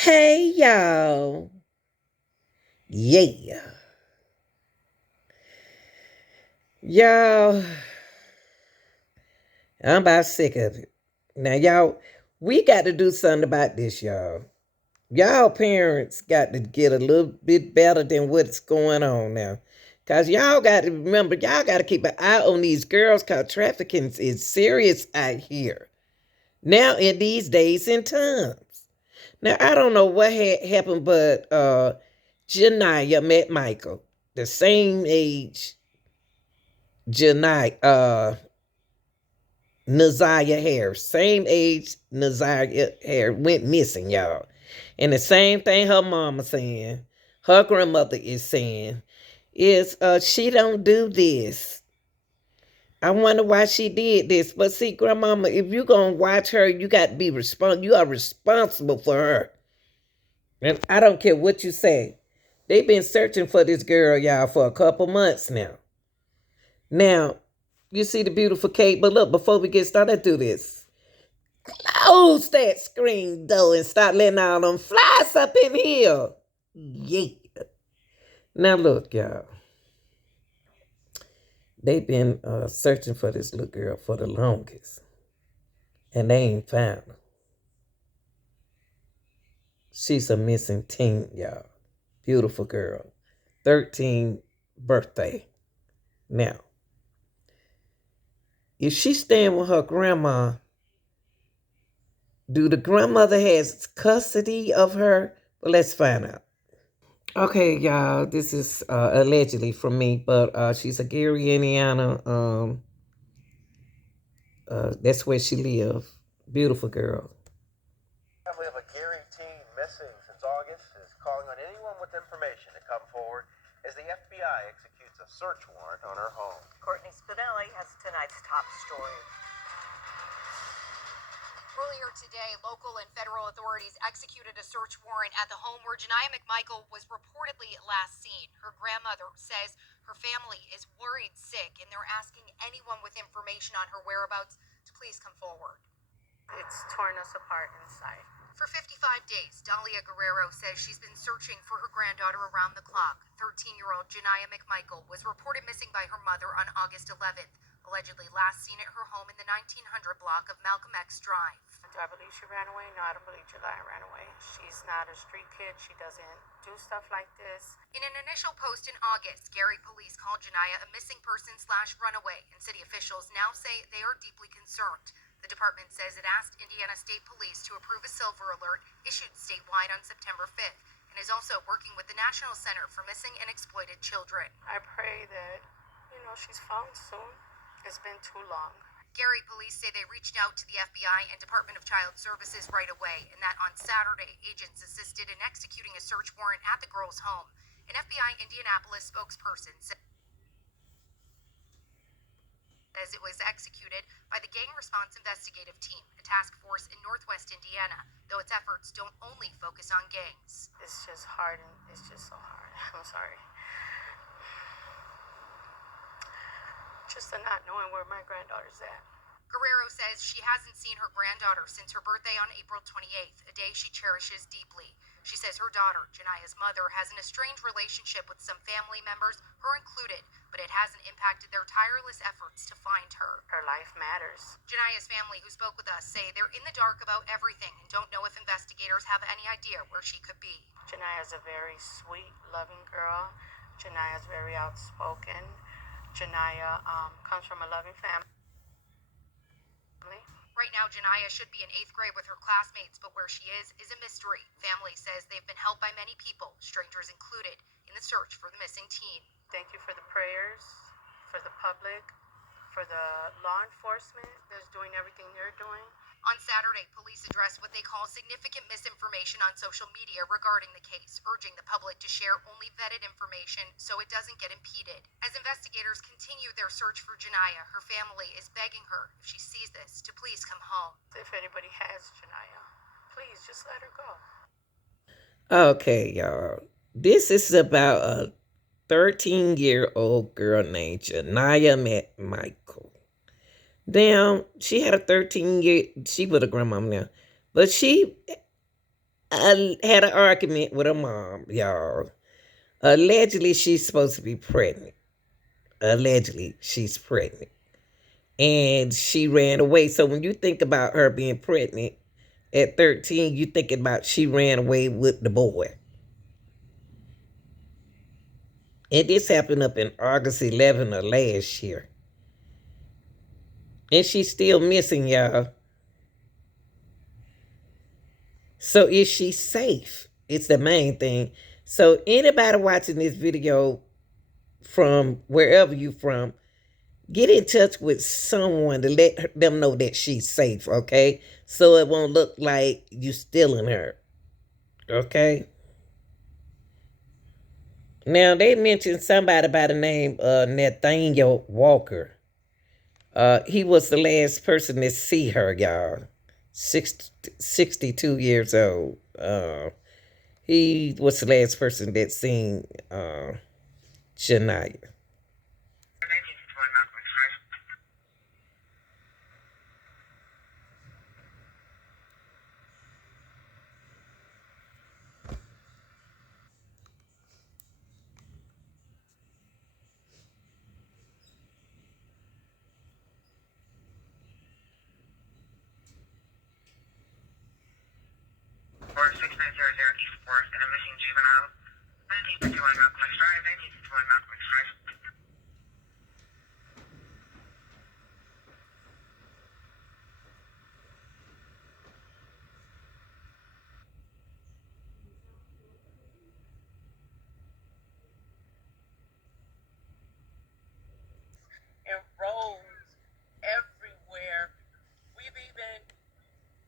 Hey y'all. Yeah. Y'all, I'm about sick of it. Now, y'all, we got to do something about this, y'all. Y'all parents got to get a little bit better than what's going on now. Because y'all got to remember, y'all got to keep an eye on these girls because trafficking is serious out here. Now, in these days and times. Now, I don't know what had happened, but Janiyah met Michael, the same age Janiyah, Naziah Harris, same age Naziah Harris went missing, y'all. And the same thing her mama saying, her grandmother is saying, is she don't do this. I wonder why she did this. But see, grandmama, if you gonna watch her, you got to be responsible. You are responsible for her. And I don't care what you say. They've been searching for this girl, y'all, for a couple months now. Now, you see the beautiful cake, but look, before we get started, do this. Close that screen door and start letting all them flies up in here. Yeah. Now look, y'all. They've been searching for this little girl for the longest. And they ain't found her. She's a missing teen, y'all. Beautiful girl. 13th birthday. Now, if she's staying with her grandma, do the grandmother has custody of her? Well, let's find out. Okay, y'all, this is allegedly from me, but she's a Gary, Indiana. That's where she lives. Beautiful girl. Family of a Gary teen missing since August is calling on anyone with information to come forward as the FBI executes a search warrant on her home. Courtney Spinelli has tonight's top story. Earlier today, local and federal authorities executed a search warrant at the home where Janiyah Mcmicheal was reportedly last seen. Her grandmother says her family is worried sick, and they're asking anyone with information on her whereabouts to please come forward. It's torn us apart inside. For 55 days, Dahlia Guerrero says she's been searching for her granddaughter around the clock. 13-year-old Janiyah Mcmicheal was reported missing by her mother on August 11th, allegedly last seen at her home in the 1900 block of Mcmicheal Drive. Do I believe she ran away? No, I don't believe July ran away. She's not a street kid. She doesn't do stuff like this. In an initial post in August, Gary police called Janiyah a missing person/runaway, and city officials now say they are deeply concerned. The department says it asked Indiana State Police to approve a silver alert issued statewide on September 5th and is also working with the National Center for Missing and Exploited Children. I pray that, she's found soon. It's been too long. Gary police say they reached out to the FBI and Department of Child Services right away, and that on Saturday, agents assisted in executing a search warrant at the girl's home. An FBI Indianapolis spokesperson says it was executed by the Gang Response Investigative Team, a task force in Northwest Indiana, though its efforts don't only focus on gangs. It's just hard, and it's just so hard. I'm sorry. Just the not knowing where my granddaughter's at. Guerrero says she hasn't seen her granddaughter since her birthday on April 28th, a day she cherishes deeply. She says her daughter, Janiyah's mother, has an estranged relationship with some family members, her included, but it hasn't impacted their tireless efforts to find her. Her life matters. Janiyah's family, who spoke with us, say they're in the dark about everything and don't know if investigators have any idea where she could be. Janiyah's a very sweet, loving girl. Janiyah's very outspoken. Janiyah comes from a loving family. Right now, Janiyah should be in 8th grade with her classmates, but where she is a mystery. Family says they've been helped by many people, strangers included, in the search for the missing teen. Thank you for the prayers, for the public, for the law enforcement that's doing everything they're doing. On Saturday, police addressed what they call significant misinformation on social media regarding the case, urging the public to share only vetted information so it doesn't get impeded. As investigators continue their search for Janiyah, her family is begging her, if she sees this, to please come home. If anybody has Janiyah, please just let her go. Okay, y'all. This is about a 13-year-old girl named Janiyah Mcmicheal. Now, she had a 13-year, she was a grandmama now, but she, had an argument with her mom, y'all. Allegedly, she's supposed to be pregnant. Allegedly, she's pregnant. And she ran away. So when you think about her being pregnant at 13, you thinking about she ran away with the boy. And this happened up in August 11 of last year. And she's still missing, y'all. So is she safe? It's the main thing. So anybody watching this video from wherever you from, get in touch with someone to let them know that she's safe, okay? So it won't look like you stealing her, okay? Now they mentioned somebody by the name of Nathaniel Walker. He was the last person to see her, y'all. 62 years old. He was the last person that seen Shania. Or 6900 East 4th and a missing juvenile. 1951 Malcolm X Drive, 1951 Malcolm X Drive. And roads everywhere. We've even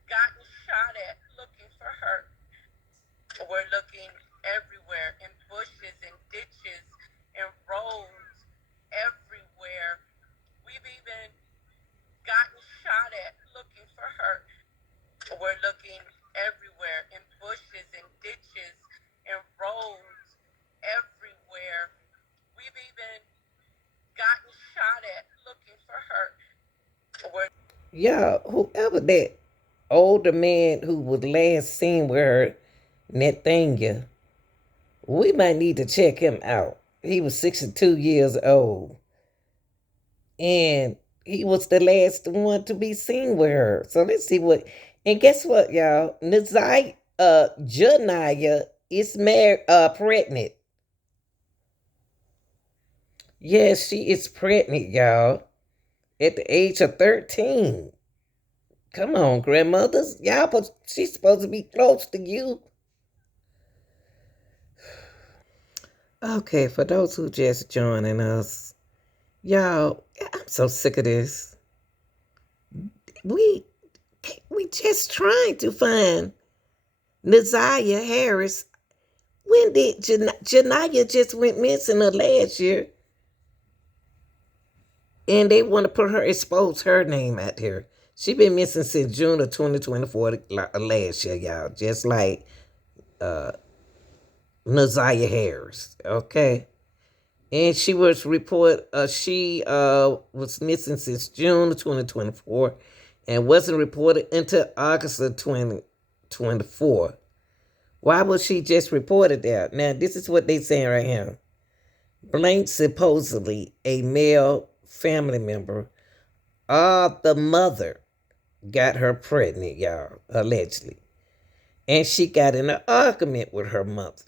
gotten shot at looking for her. We're looking everywhere, in bushes and ditches and roads everywhere. We've even gotten shot at looking for her. We're looking everywhere, in bushes and ditches and roads everywhere. We've even gotten shot at looking for her. Yeah, whoever that older man who was last seen with her, Nathaniel, we might need to check him out. He was 62 years old. And he was the last one to be seen with her. So let's see what. And guess what, y'all? Janaya is married, pregnant. Yes, she is pregnant, y'all, at the age of 13. Come on, grandmothers. Y'all, but she's supposed to be close to you. Okay, for those who just joining us, y'all, I'm so sick of this. We we just trying to find Naziah Harris. When did Janaya just went missing her last year? And they want to put her, expose her name out there. She been missing since June of 2024 last year, y'all. Just like Naziah Harris, okay? And she was was missing since June of 2024 and wasn't reported until August of 2024. Why was she just reported there? Now, this is what they saying right here. Blank, supposedly a male family member of the mother, got her pregnant, y'all, allegedly. And she got in an argument with her mother.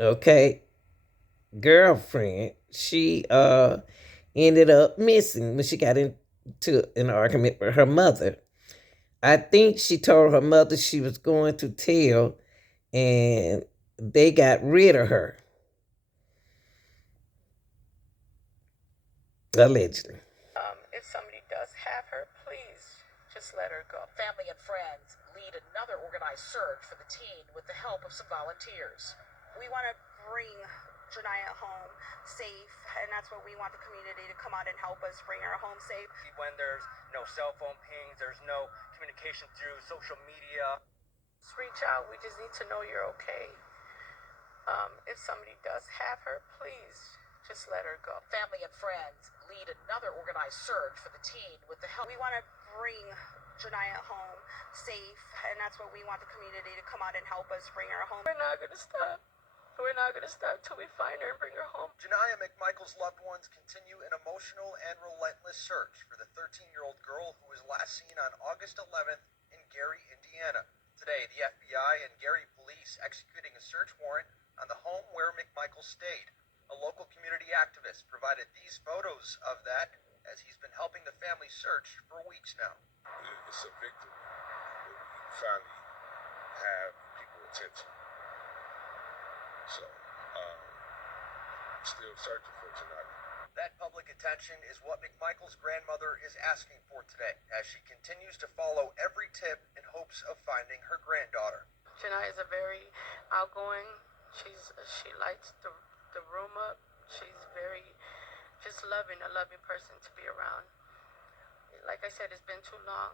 Okay? Girlfriend, she ended up missing when she got into an argument with her mother. I think she told her mother she was going to tell, and they got rid of her. Allegedly. If somebody does have her, please just let her go. Family and friends lead another organized search for the teen with the help of some volunteers. We want to bring Janaya home safe, and that's what we want the community to come out and help us bring her home safe. When there's no cell phone pings, there's no communication through social media. Just reach out. We just need to know you're okay. If somebody does have her, please just let her go. Family and friends lead another organized search for the teen with the help. We want to bring Janaya home safe, and that's what we want the community to come out and help us bring her home. We're not gonna stop. We're not gonna stop till we find her and bring her home. Janaya Mcmicheal's loved ones continue an emotional and relentless search for the 13-year-old girl who was last seen on August 11th in Gary, Indiana. Today, the FBI and Gary police executing a search warrant on the home where Mcmicheal stayed. A local community activist provided these photos of that as he's been helping the family search for weeks now. It's a victory that we finally have people's attention. So, still searching for tonight. That public attention is what Mcmicheal's grandmother is asking for today, as she continues to follow every tip in hopes of finding her granddaughter. Janaya is a very outgoing. She lights the room up. She's very just loving, a loving person to be around. Like I said, it's been too long.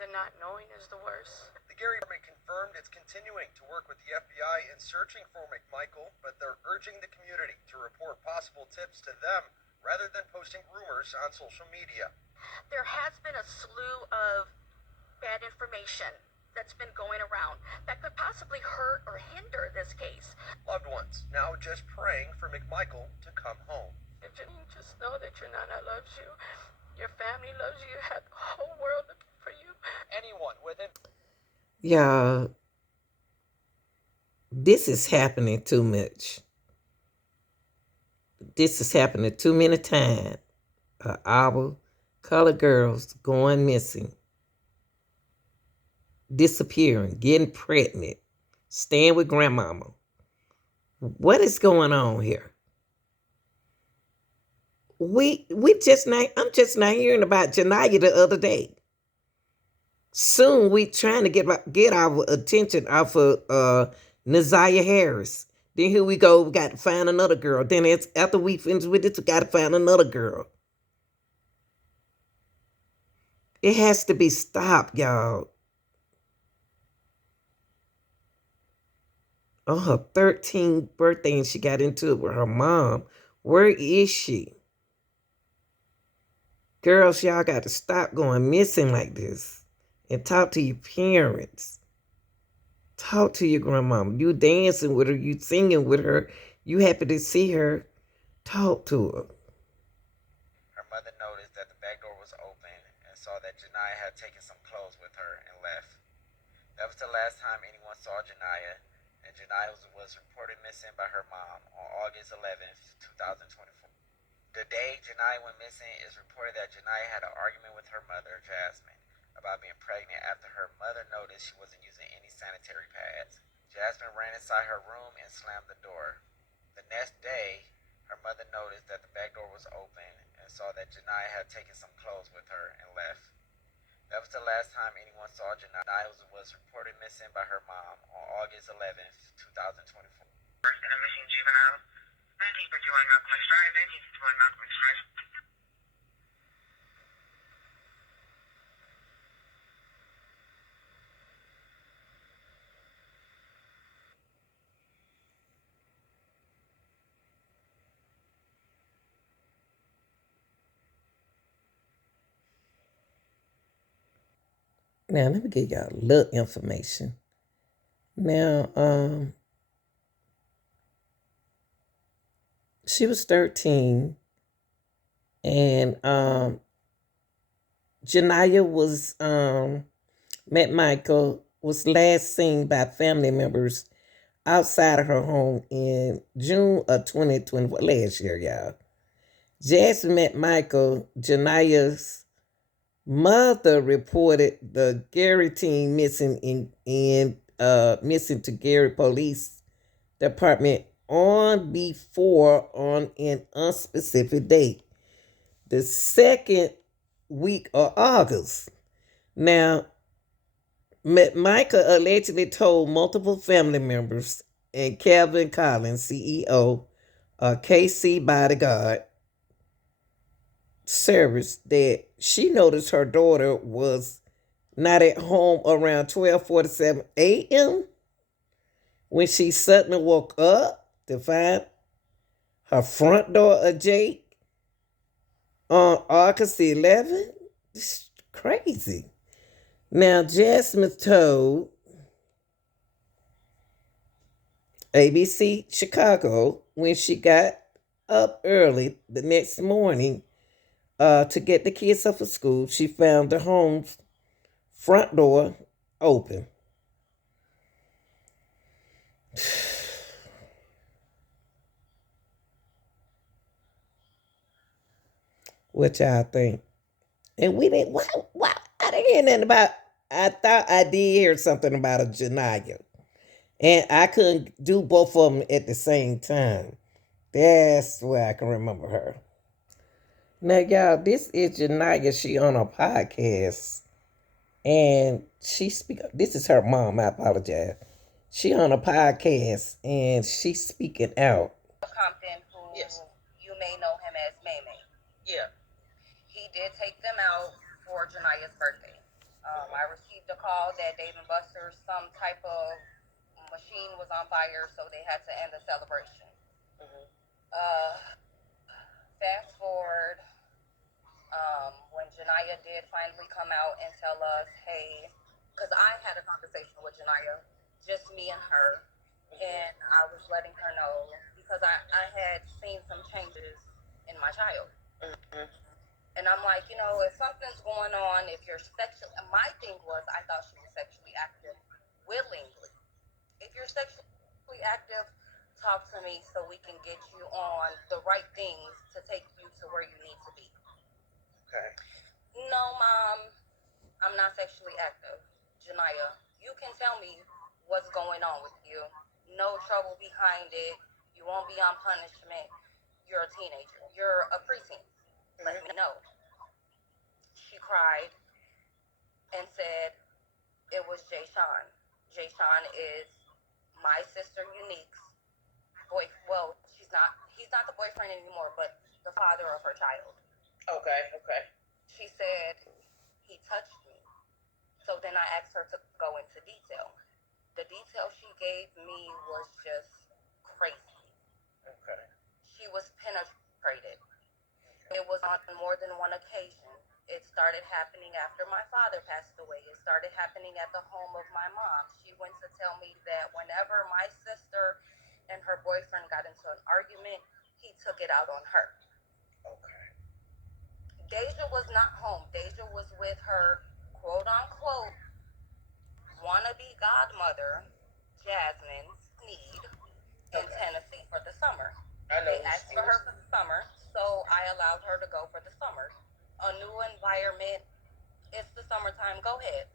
The not knowing is the worst. The Gary department confirmed it's continuing to work with the FBI in searching for Mcmicheal, but they're urging the community to report possible tips to them rather than posting rumors on social media. There has been a slew of bad information that's been going around that could possibly hurt or hinder this case. Loved ones now just praying for Mcmicheal to come home. Just know that your Nana loves you. Your family loves you. You have the whole world looking for you. Anyone within... Y'all, this is happening too much. This is happening too many times. Our colored girls going missing, disappearing, getting pregnant, staying with grandmama. What is going on here? I'm just not hearing about Janaya the other day. Soon we trying to get our attention off of Naziah Harris. Then here we go, we got to find another girl. Then it's after we finish with this, we got to find another girl. It has to be stopped, y'all. On her 13th birthday, and she got into it with her mom. Where is she? Girls, y'all got to stop going missing like this and talk to your parents. Talk to your grandmama. You dancing with her, you singing with her, you happy to see her. Talk to her. Her mother noticed that the back door was open and saw that Janaya had taken some clothes with her and left. That was the last time anyone saw Janaya, and Janaya was reported missing by her mom on August 11th, 2024. The day Janaya went missing, is reported that Janaya had an argument with her mother, Jasmine, about being pregnant after her mother noticed she wasn't using any sanitary pads. Jasmine ran inside her room and slammed the door. The next day, her mother noticed that the back door was open and saw that Janaya had taken some clothes with her and left. That was the last time anyone saw Janaya. Was reported missing by her mom on August 11th, 2024. First and missing juvenile, 1951 Malcolm X Drive, 1951 Malcolm X Drive. Now let me give y'all a little information. Now, she was 13, and Janaya was Mcmicheal was last seen by family members outside of her home in June of 2024, last year, y'all. Jasmine Mcmicheal, Janaya's mother, reported the Gary teen missing missing to Gary Police Department on an unspecific date, the second week of August. Now, Mcmicheal allegedly told multiple family members and Calvin Collins, CEO of KC Bodyguard Service, that she noticed her daughter was not at home around 12:47 a.m. when she suddenly woke up to find her front door ajar on August 11th. It's crazy. Now, Jasmine told ABC Chicago when she got up early the next morning to get the kids up for school, she found the home's front door open. What y'all think? And we didn't. Why? I didn't hear nothing about. I thought I did hear something about a Janaya, and I couldn't do both of them at the same time. That's where I can remember her. Now, y'all, this is Janaya. She on a podcast, and she speak. This is her mom. I apologize. She on a podcast, and she's speaking out. Compton, who yes. You may know him as Maymay. Yeah. He did take them out for Jania's birthday. I received a call that Dave and Buster's some type of machine was on fire, so they had to end the celebration. Mm-hmm. Fast forward, when Janaya did finally come out and tell us, hey, because I had a conversation with Janaya, just me and her, and I was letting her know because I had seen some changes in my child. Mm-hmm. And I'm like, if something's going on, if you're sexually, my thing was, I thought she was sexually active willingly. If you're sexually active, talk to me so we can get you on the right things to take you to where you need to be. Okay. No, Mom, I'm not sexually active. Janaya, you can tell me what's going on with you. No trouble behind it. You won't be on punishment. You're a teenager. You're a preteen. Let me know. She cried and said it was Jay Sean. Jay Sean is my sister Unique's boy. Well, he's not the boyfriend anymore, but the father of her child. Okay, okay. She said he touched me. So then I asked her to go into detail. The detail she gave me was just crazy. Okay. She was penetrated. It was on more than one occasion. It started happening after my father passed away. It started happening at the home of my mom. She went to tell me that whenever my sister and her boyfriend got into an argument, he took it out on her. Okay. Deja was not home. Deja was with her quote unquote wannabe godmother, Jasmine Sneed, in Tennessee for the summer. I know they asked for her for the summer, so I allowed her to go for the summer. A new environment. It's the summertime. Go ahead.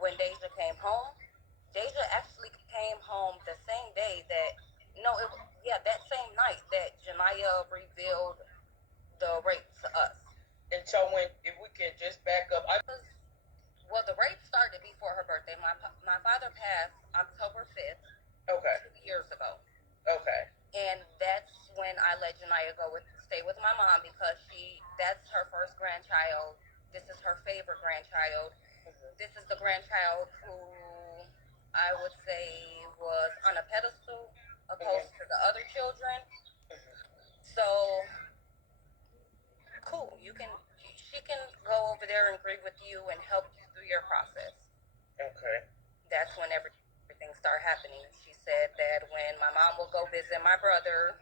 When Deja came home, Deja actually came home the same day that no, that same night that Janaya revealed the rape to us. And so when if we can just back up, well, the rape started before her birthday. My father passed October 5th. Okay. 2 years ago. Okay. And that's when I let Janaya stay with my mom because that's her first grandchild. This is her favorite grandchild. Mm-hmm. This is the grandchild who I would say was on a pedestal opposed to the other children. Mm-hmm. So cool. She can go over there and agree with you and help you through your process. Okay. That's when everything started happening. She said that when my mom would go visit my brother,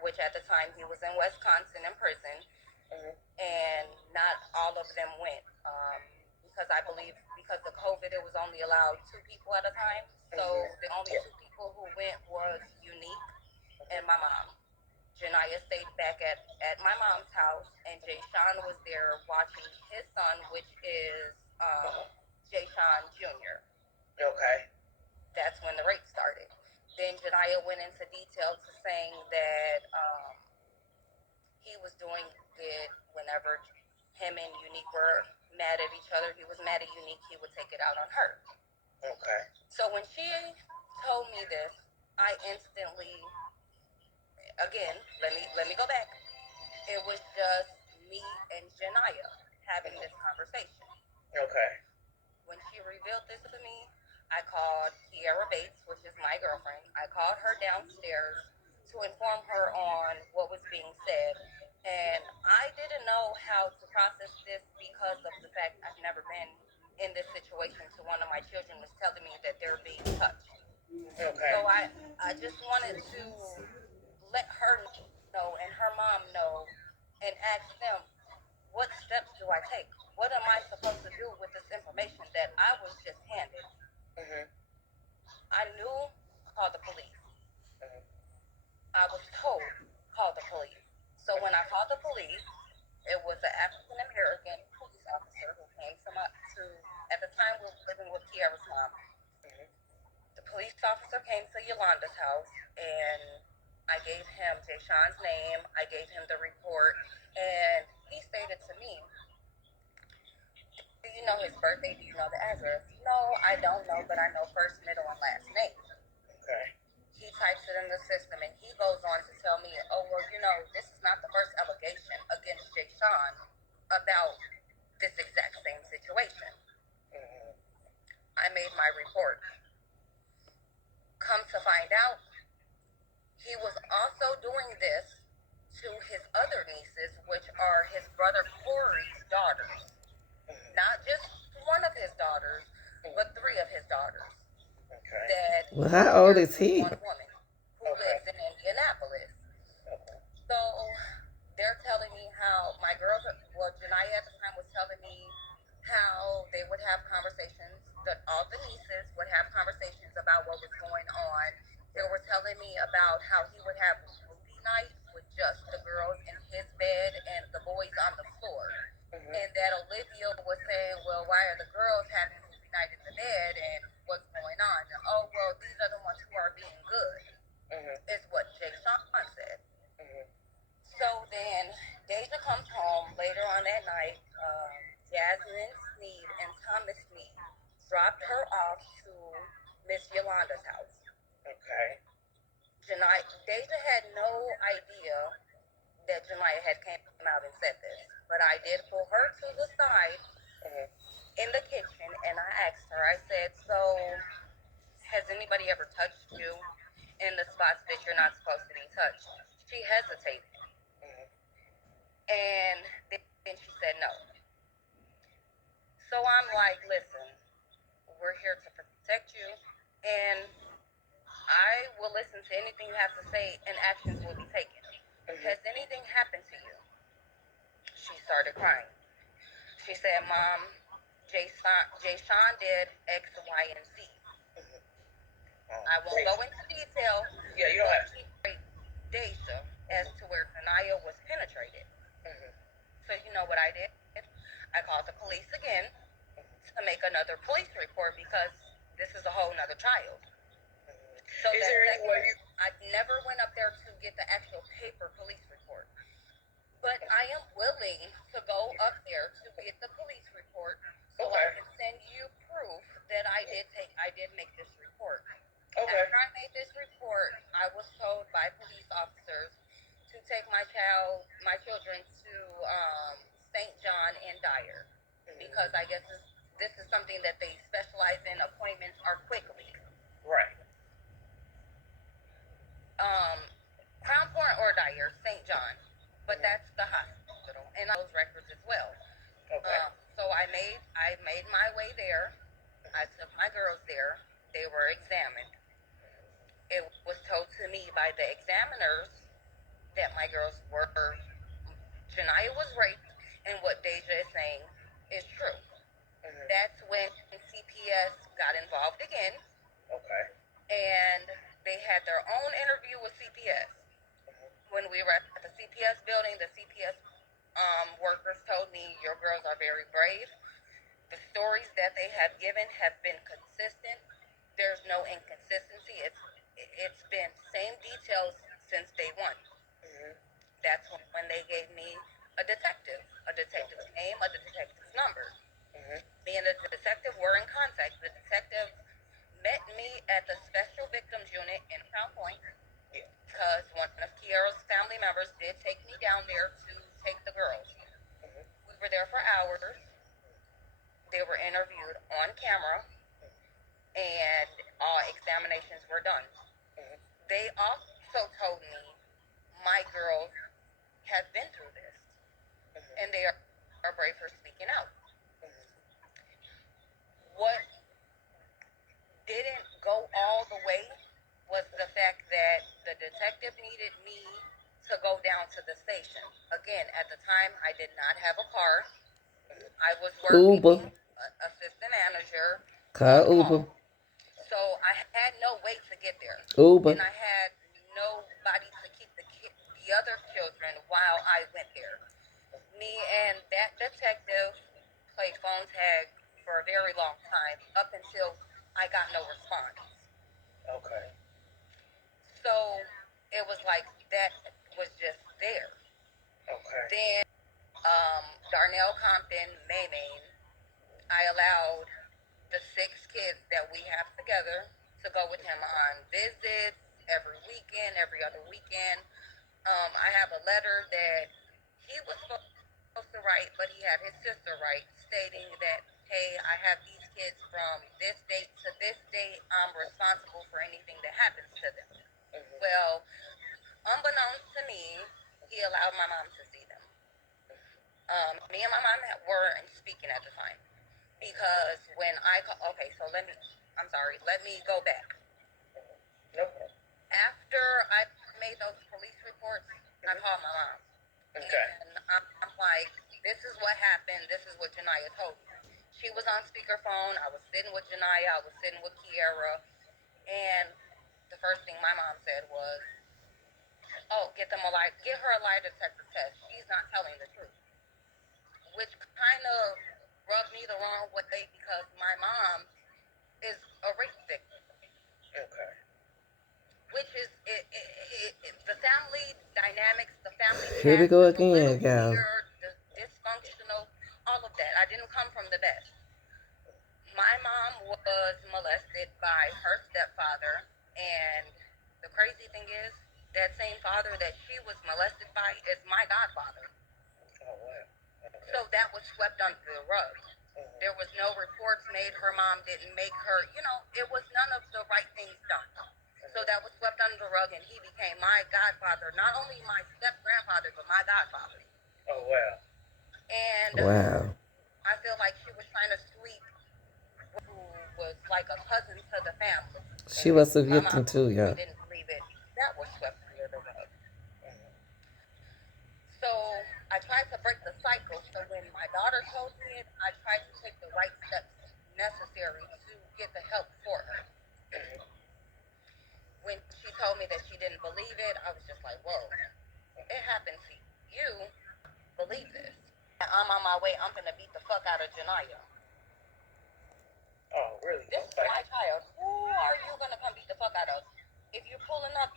which at the time he was in Wisconsin in prison, mm-hmm. and not all of them went. Because I believe because of COVID, it was only allowed 2 people at a time. So mm-hmm. the only 2 people who went was Unique and my mom. Janaya stayed back at my mom's house, and Jay Sean was there watching his son, which is Jay Sean Jr. Okay. That's when the rape started. Then Janaya went into detail to saying that he was doing it whenever him and Unique were mad at each other. He was mad at Unique. He would take it out on her. Okay. So when she told me this, I instantly, again, let me go back. It was just me and Janaya having this conversation. Okay. When she revealed this to me, I called Kiara Bates, which is my girlfriend. I called her downstairs to inform her on what was being said. And I didn't know how to process this because of the fact I've never been in this situation. So one of my children was telling me that they're being touched. Okay. So I just wanted to let her know and her mom know and ask them, what steps do I take? What am I supposed to do with this information that I was just handed? Mhm. I knew, call the police. Mhm. I was told, call the police. So when I called the police, it was an African American police officer who came to at the time we were living with Kiara's mom. Mhm. The police officer came to Yolanda's house and I gave him Jayshawn's name, I gave him the report, and he stated to me, do you know his birthday? Do you know the address? No, I don't know, but I know first, middle, and last name. Okay. He types it in the system and he goes on to tell me, oh, well, this is not the first allegation against Jayshawn about this exact same situation. Mhm. I made my report. Come to find out, he was also doing this to his other nieces, which are his brother Corey's daughters. Mhm. Not just one of his daughters, but three of his daughters. Okay. That Well, how old is with he? one woman who Okay. lives in Indianapolis. Okay. So they're telling me how my girls, Janiyah at the time was telling me how they would have conversations, that all the nieces would have conversations about what was going on. They were telling me about how he would have movie night with just the girls in his bed and the boys on the floor. Mhm. And that Olivia was saying, well, why are the girls having movie night in the bed and what's going on? Oh, well, these are the ones who are being good, Mhm. is what Jay Sean said. Mhm. So then Deja comes home later on that night. Jasmine Sneed and Thomas Sneed dropped her off to Miss Yolanda's house. Okay. Deja had no idea that Janiyah had came out and said this, but I did pull her to the side Mhm. in the kitchen and I asked her, I said, so has anybody ever touched you in the spots that you're not supposed to be touched? She hesitated. Mhm. And then she said no. So I'm like, listen, we're here to protect you, and I will listen to anything you have to say, and actions will be taken. Has anything happened to you? She started crying. She said, Mom, Jay Sean did X, Y, and Z. I won't go into detail, Yeah, you don't but have to. she Deja as to where Janiyah was penetrated. Mhm. So you know what I did? I called the police again to make another police report because this is a whole nother child. So Is there any way you? I never went up there to get the actual paper police report. But I am willing to go up there to get the police report so I can send you proof that I did make this report. Okay. After I made this report, I was told by police officers to take my children to St. John and Dyer because I guess this is something that they specialize in. Appointments are quickly. Right. um, Crown Point or Dyer, St. John, but that's the hospital, and those records as well. Okay. So I made my way there. I took my girls there. They were examined. It was told to me by the examiners that my girls were Janiyah was raped, and what Deja is saying is true. Mhm. That's when CPS got involved again, Okay. and they had their own interview with CPS. When we were at the CPS building, the CPS workers told me, your girls are very brave. The stories that they have given have been consistent. There's no inconsistency. It's been same details since day one. Mhm. That's when they gave me a detective's name, a detective's number. Mhm. Me and the detective were in contact. The detective met me at the Special Victims Unit in Crown Point because one of Kiara's family members did take me down there to take the girls. We were there for hours. They were interviewed on camera, and all examinations were done. They also told me my girls have been through this. did not have a car. I was Uber. working assistant manager Call on Uber. call. So I had no way to get there. Uber. And I had nobody to keep the other children while I went there. Me and that detective played phone tag for a very long time up until I got no response. Okay. So it was like that was just there. Okay. Then Darnell Compton, Maymane, I allowed the 6 kids that we have together to go with him on visits every weekend, every other weekend. I have a letter that he was supposed to write, but he had his sister write, stating that, hey, I have these kids from this date to this date. I'm responsible for anything that happens to them. Mm-hmm. Well, unbeknownst to me, he allowed my mom to see them. Me and my mom weren't speaking at the time because when let me go back. Nope. After I made those police reports, I called my mom. Okay. And I'm like, this is what happened. This is what Janiyah told me. She was on speakerphone. I was sitting with Janiyah. I was sitting with Kiara. And the first thing my mom said was, oh, get her a lie detector test. She's not telling the truth. Which kind of rubbed me the wrong way because my mom is a rape victim. Okay. Which is the family dynamics, the family Here we past go is a little again, y'all. weird, dysfunctional, all of that. I didn't come from the best. My mom was molested by her stepfather, and the crazy thing is, that same father that she was molested by is my godfather. Oh, wow. Okay. So that was swept under the rug. Mm-hmm. There was no reports made. Her mom didn't make her, it was none of the right things done. So that was swept under the rug, and he became my godfather, not only my step grandfather, but my godfather. Oh, wow. And Wow. I feel like she was trying to sweep who was like a cousin to the family. She was a My victim mom too, y'all. didn't believe it. That was swept under the rug. So I tried to break the cycle. So when my daughter told me it, I tried to take the right steps necessary to get the help for her. When she told me that she didn't believe it, I was just like, whoa, it happened to you. Believe this. I'm on my way. I'm going to beat the fuck out of Janiyah. Oh, really? This is my child. Who are you going to come beat the fuck out of? If you're pulling up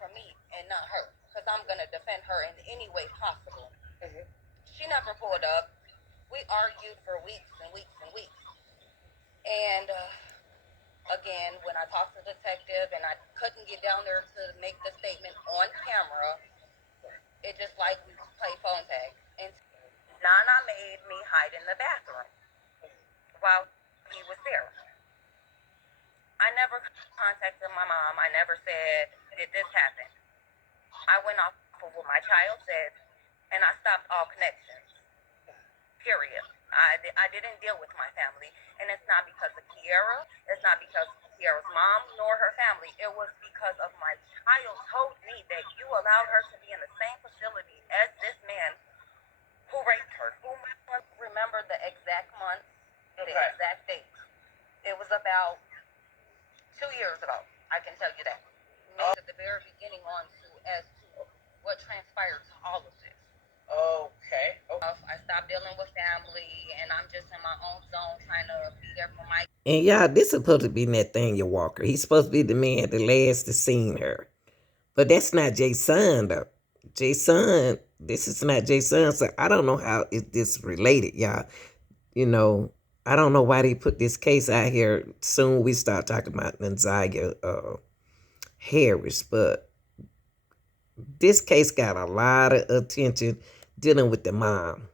for me and not her. Because I'm going to defend her in any way possible. Mm-hmm. She never pulled up. We argued for weeks and weeks and weeks. And again, when I talked to the detective and I couldn't get down there to make the statement on camera, it just like we play phone tag. And Nana made me hide in the bathroom while he was there. I never contacted my mom. I never said, did this happen? I went off of what my child said, and I stopped all connections. Period. I didn't deal with my family, and it's not because of Kiara. It's not because of Kiara's mom nor her family. It was because of my child told me that you allowed her to be in the same facility as this man who raped her. Who remember the exact month, the exact date? It was about 2 years ago. I can tell you that. At the very beginning on as to what transpired to all of this. Okay. I stopped dealing with family, and I'm just in my own zone trying to be there for my. And y'all, this is supposed to be Nathaniel Walker. He's supposed to be the man that last to seen her. But that's not Jay's son, though. Jay's son, this is not Jay's son. So I don't know how is this related, y'all. I don't know why they put this case out here. Soon we start talking about Nanzaya Harris. But this case got a lot of attention dealing with the mom.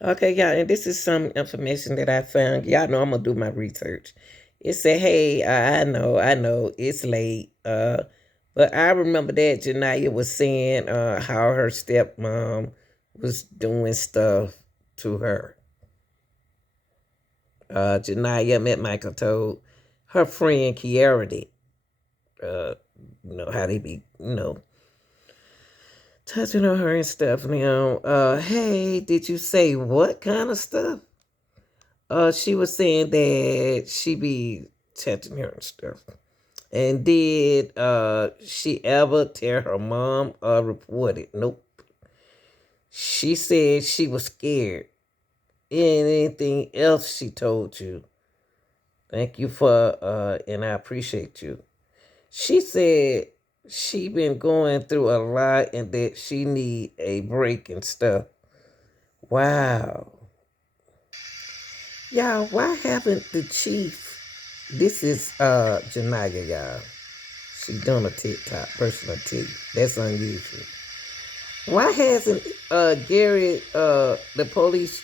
Okay, y'all, and this is some information that I found. Y'all know I'm gonna do my research. It said, "Hey, I know, it's late. But I remember that Janiyah was saying how her stepmom was doing stuff to her. Janiyah Mcmicheal told her friend Kiara that, how they be, touching on her and stuff now. Hey, did you say what kind of stuff? She was saying that she be touching her and stuff. And did she ever tell her mom or report it? Nope. She said she was scared. Anything else she told you? Thank you for and I appreciate you. She said she been going through a lot and that she need a break and stuff. Wow. Y'all, why haven't the chief? This is Janaya, y'all. She done a TikTok, personal T. That's unusual. Why hasn't Gary, the police